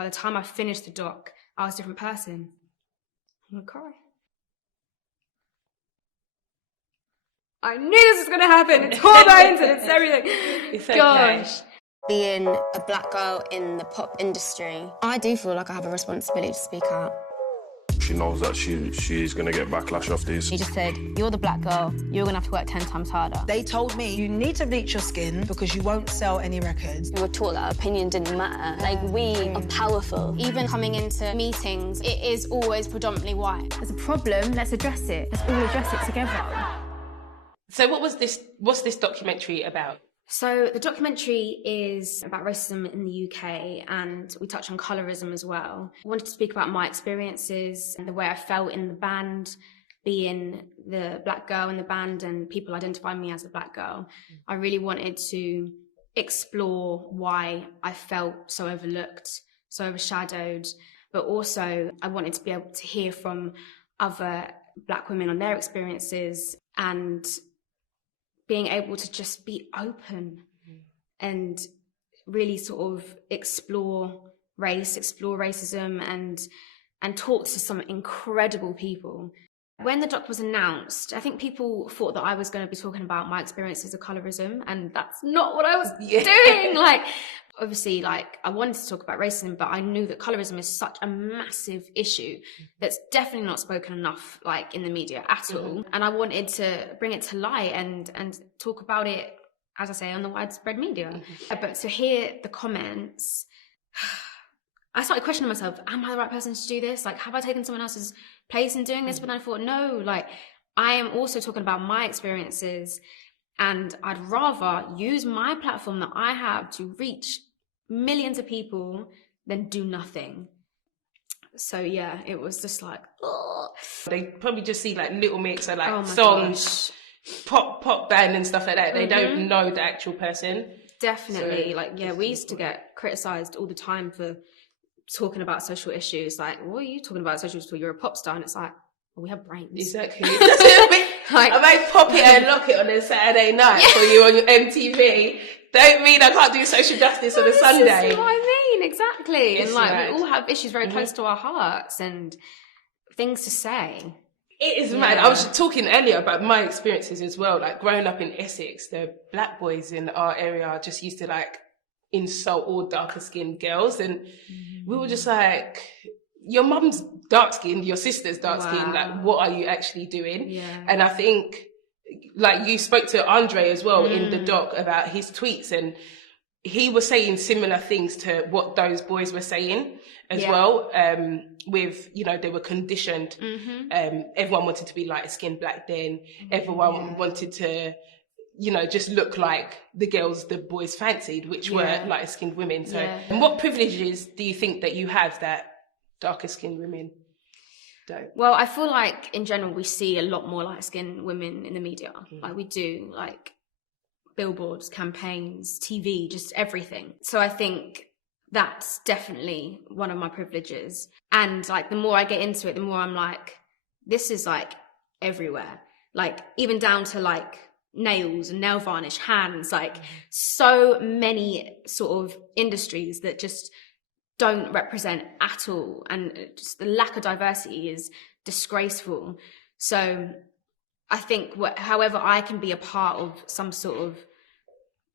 by the time I finished the doc, I was a different person. I'm gonna cry. I knew this was going to happen. It's hormones and it's everything. It's okay. Gosh. Being a black girl in the pop industry, I do feel like I have a responsibility to speak out. She knows that she's going to get backlash off this. He just said, you're the black girl, you're going to have to work 10 times harder. They told me, you need to bleach your skin because you won't sell any records. We were taught that our opinion didn't matter. Like, we are powerful. Even coming into meetings, it is always predominantly white. There's a problem, let's address it. Let's all address it together. So what's this documentary about? So the documentary is about racism in the UK, and we touch on colorism as well. I wanted to speak about my experiences and the way I felt in the band, being the black girl in the band and people identifying me as a black girl. I really wanted to explore why I felt so overlooked, so overshadowed, but also I wanted to be able to hear from other black women on their experiences and being able to just be open and really sort of explore race, explore racism and talk to some incredible people. When the doc was announced, I think people thought that I was going to be talking about my experiences of colorism, and that's not what I was doing. Like, obviously, like, I wanted to talk about racism, but I knew that colorism is such a massive issue that's definitely not spoken enough, like, in the media at all. And I wanted to bring it to light and talk about it, as I say, on the widespread media. But to hear the comments, I started questioning myself, am I the right person to do this? Like, have I taken someone else's place in doing this? But then I thought, no, like, I am also talking about my experiences, and I'd rather use my platform that I have to reach millions of people than do nothing. So yeah, it was just like, ugh. They probably just see like Little Mix or like songs, pop band and stuff like that. They don't know the actual person. Definitely. So, like, yeah, we used to get criticised all the time for talking about social issues. Like, what are you talking about social issues? You're a pop star. And it's like, well, we have brains. Exactly. Like, I might pop it and lock it on a Saturday night for you on your MTV. Don't mean I can't do social justice on a Sunday. This is what I mean, exactly. It's and like, mad. we all have issues very close to our hearts and things to say. It is mad. I was talking earlier about my experiences as well. Like, growing up in Essex, the black boys in our area just used to like insult all darker skinned girls, and we were just like, your mum's dark skinned, your sister's dark skinned, like, what are you actually doing? And I think, like, you spoke to Andre as well in the doc about his tweets, and he was saying similar things to what those boys were saying as well, with, you know, they were conditioned. Everyone wanted to be light skinned black then. Everyone wanted to, you know, just look like the girls the boys fancied, which were light skinned women. So and what privileges do you think that you have that darker skinned women don't? Well, I feel like in general we see a lot more light skinned women in the media. Like, we do, like, billboards, campaigns, TV, just everything. So I think that's definitely one of my privileges. And like, the more I get into it, the more I'm like, this is like everywhere. Like, even down to like nails and nail varnish, hands, like so many sort of industries that just don't represent at all, and just the lack of diversity is disgraceful. So I think however I can be a part of some sort of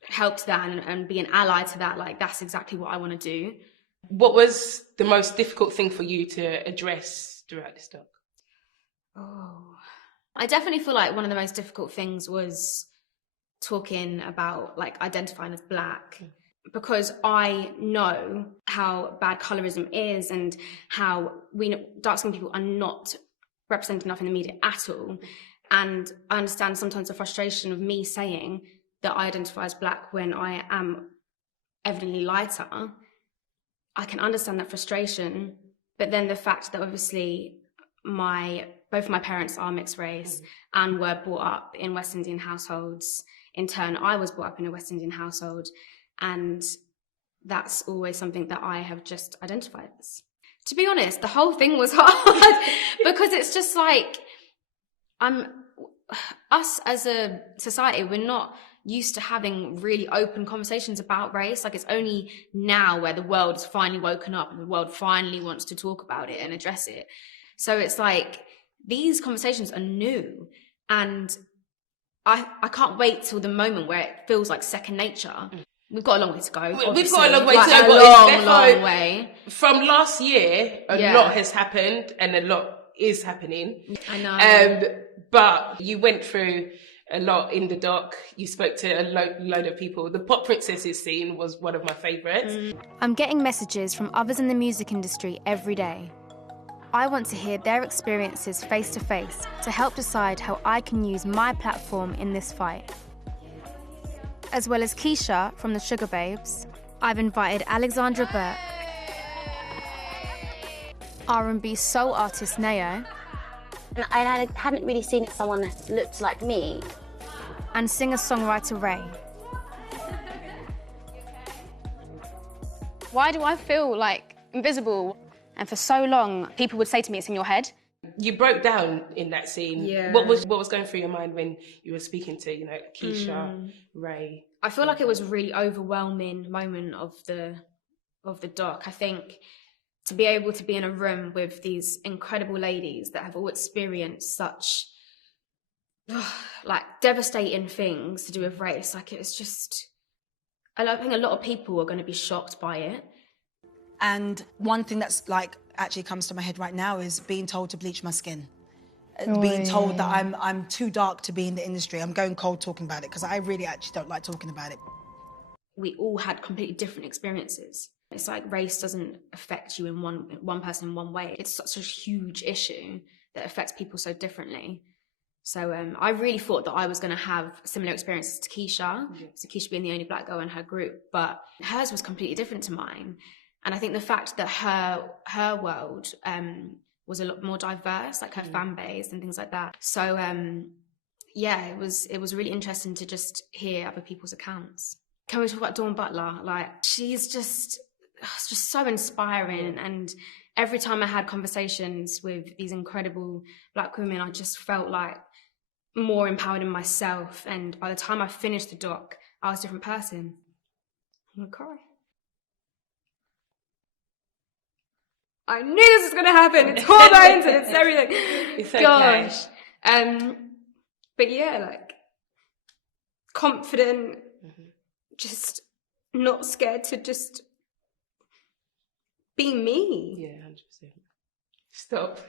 help to that and be an ally to that, like, that's exactly what I want to do. What was the most difficult thing for you to address throughout this doc? I definitely feel like one of the most difficult things was talking about, like, identifying as black. Because I know how bad colorism is and how dark-skinned people are not represented enough in the media at all. And I understand sometimes the frustration of me saying that I identify as black when I am evidently lighter. I can understand that frustration, but then the fact that obviously both my parents are mixed race and were brought up in West Indian households. In turn, I was brought up in a West Indian household. And that's always something that I have just identified as. To be honest, the whole thing was hard because it's just like, us as a society, we're not used to having really open conversations about race. Like, it's only now where the world has finally woken up and the world finally wants to talk about it and address it. So it's like, these conversations are new, and I can't wait till the moment where it feels like second nature. We've got a long way to go. We've got a long way to go, a but long way. From last year, a lot has happened and a lot is happening. I know. But you went through a lot in the doc. You spoke to a load of people. The Pop Princesses scene was one of my favourites. I'm getting messages from others in the music industry every day. I want to hear their experiences face to face to help decide how I can use my platform in this fight. As well as Keisha from the Sugar Babes, I've invited Alexandra Burke, R&B soul artist Neo, And I hadn't really seen someone that looked like me. and singer-songwriter Ray. Why do I feel like invisible? And for so long, people would say to me, it's in your head. You broke down in that scene. Yeah. What was going through your mind when you were speaking to, Keisha, Ray? I feel like it was a really overwhelming moment of the doc. I think to be able to be in a room with these incredible ladies that have all experienced such like devastating things to do with race, like, it's just, I think a lot of people are going to be shocked by it. And one thing that's like actually comes to my head right now is being told to bleach my skin. Being told that I'm too dark to be in the industry. I'm going cold talking about it because I really actually don't like talking about it. We all had completely different experiences. It's like race doesn't affect you in one person in one way. It's such a huge issue that affects people so differently. So I really thought that I was going to have similar experiences to Keisha, so Keisha being the only black girl in her group, but hers was completely different to mine. And I think the fact that her world was a lot more diverse, like her fan base and things like that. So it was really interesting to just hear other people's accounts. Can we talk about Dawn Butler? Like, she's just so inspiring. And every time I had conversations with these incredible black women, I just felt like more empowered in myself. And by the time I finished the doc, I was a different person. I'm gonna cry. I knew this was going to happen. It's hormones and it's everything. It's okay. Gosh. But yeah, like, confident, just not scared to just be me. Yeah, 100%. Stop.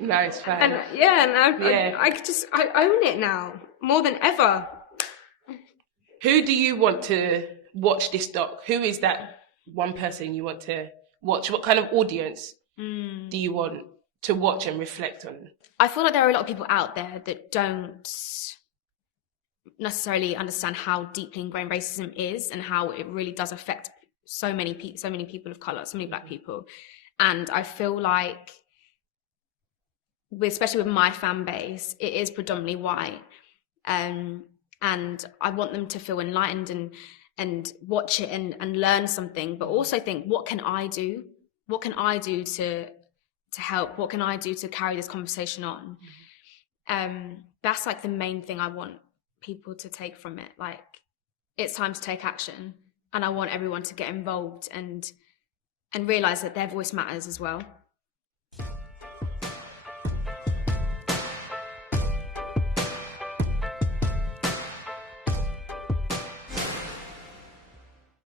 No, it's fine. And I own it now more than ever. Who do you want to watch this doc? Who is that one person you want to watch? What kind of audience do you want to watch and reflect on? I feel like there are a lot of people out there that don't necessarily understand how deeply ingrained racism is and how it really does affect so many people of colour, so many black people. And I feel like, especially with my fan base, it is predominantly white. And I want them to feel enlightened and watch it and learn something, but also think, what can I do? What can I do to help? What can I do to carry this conversation on? That's like the main thing I want people to take from it. Like, it's time to take action, and I want everyone to get involved and realize that their voice matters as well.